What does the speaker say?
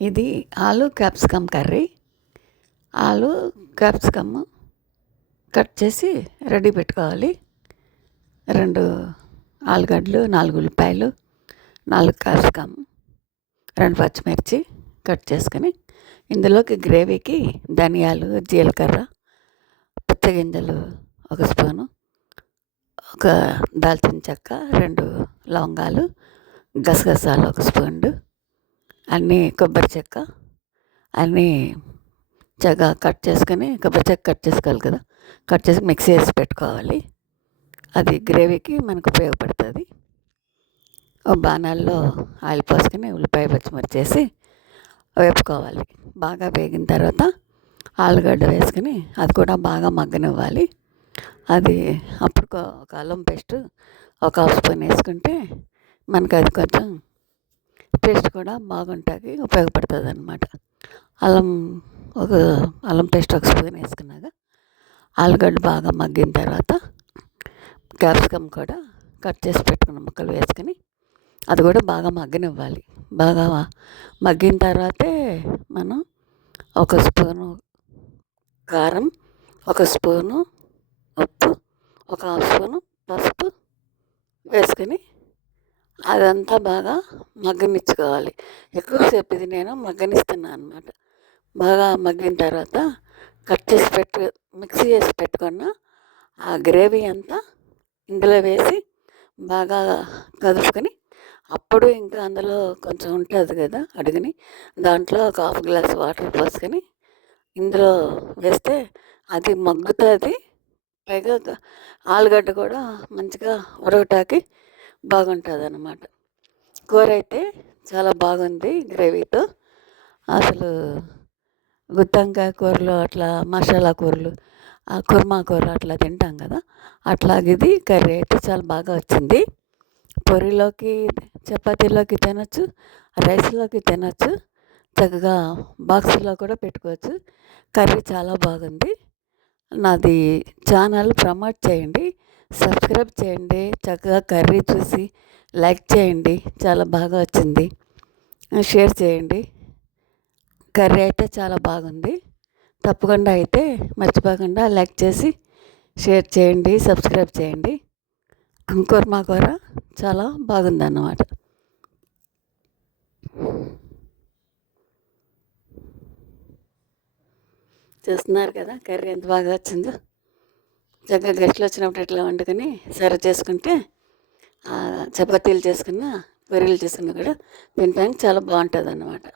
ఇది ఆలు capsicum curry. ఆలు క్యాప్సికమ్ కట్ చేసి రెడీ పెట్టుకోవాలి. 2 ఆలుగడ్డలు, 4 ఉల్లిపాయలు, 4 క్యాప్సికమ్, 2 పచ్చిమిర్చి కట్ చేసుకొని ఇందులోకి గ్రేవీకి ధనియాలు, జీలకర్ర, పుచ్చగింజలు 1 స్పూను, ఒక దాల్చిన చెక్క, 2 లవంగాలు, గసగసాలు 1 స్పూను, అన్నీ కొబ్బరి చెక్క అన్నీ చక్కగా కట్ చేసుకొని, కొబ్బరి చెక్క కట్ చేసుకోవాలి కదా, కట్ చేసి మిక్సీ వేసి పెట్టుకోవాలి. అది గ్రేవీకి మనకు ఉపయోగపడుతుంది. ఒక బాణాల్లో ఆయిల్ పోసుకొని ఉల్లిపాయ పచ్చిమిర్చి వేసి వేపుకోవాలి. బాగా వేగిన తర్వాత ఆలుగడ్డ వేసుకొని అది కూడా బాగా మగ్గనివ్వాలి. అది అప్పుడు ఒక అల్లం పేస్ట్ ఒక 1/2 స్పూన్ వేసుకుంటే మనకు అది కొంచెం టేస్ట్ కూడా బాగుంటుంది, ఉపయోగపడుతుంది అన్నమాట. అల్లం పేస్ట్ 1 స్పూన్ వేసుకున్నాక ఆలుగడ్డ బాగా మగ్గిన తర్వాత క్యాప్సికమ్ కూడా కట్ చేసి పెట్టుకున్న ముక్కలు వేసుకొని అది కూడా బాగా మగ్గనివ్వాలి. బాగా మగ్గిన తర్వాతే మనం 1 స్పూను కారం, 1 స్పూను ఉప్పు, ఒక 1/2 స్పూను పసుపు వేసుకొని అదంతా బాగా మగ్గనిచ్చుకోవాలి. ఎక్కువసేపు ఇది నేను మగ్గనిస్తున్నాను అన్నమాట. బాగా మగ్గిన తర్వాత కట్ చేసి మిక్సీ చేసి పెట్టుకున్న ఆ గ్రేవీ అంతా ఇందులో వేసి బాగా కదుపుకొని అప్పుడు ఇంకా అందులో కొంచెం ఉంటుంది కదా అడుగుని, దాంట్లో ఒక 1/2 గ్లాస్ వాటర్ పోసుకొని ఇందులో వేస్తే అది మగ్గుతుంది. పైగా ఆలుగడ్డ కూడా మంచిగా ఉడకటానికి బాగుంటుంది అన్నమాట. కూర అయితే చాలా బాగుంది గ్రేవీతో. అసలు గుత్తొంకాయ కూరలు అట్లా మసాలా కూరలు, కుర్మా కూర అట్లా తింటాం కదా, అట్లాగిది కర్రీ అయితే చాలా బాగా వచ్చింది. పూరీలోకి, చపాతీలోకి తినొచ్చు, రైస్లోకి తినొచ్చు, చక్కగా బాక్స్లో కూడా పెట్టుకోవచ్చు. కర్రీ చాలా బాగుంది. నాది ఛానల్ ప్రమోట్ చేయండి, సబ్స్క్రైబ్ చేయండి. చక్కగా కర్రీ చూసి లైక్ చేయండి, చాలా బాగా వచ్చింది. షేర్ చేయండి. కర్రీ అయితే చాలా బాగుంది. తప్పకుండా అయితే మర్చిపోకుండా లైక్ చేసి షేర్ చేయండి, సబ్స్క్రైబ్ చేయండి. కుర్మా కూర చాలా బాగుందన్నమాట. చూస్తున్నారు కదా కర్రీ ఎంత బాగా వచ్చిందో. చక్కగా గెస్ట్లు వచ్చినప్పుడు ఇట్లా వండుకొని సర్వ్ చేసుకుంటే చపాతీలు చేసుకున్న, పూరీలు చేసుకున్న కూడా తినడానికి చాలా బాగుంటుంది అన్నమాట.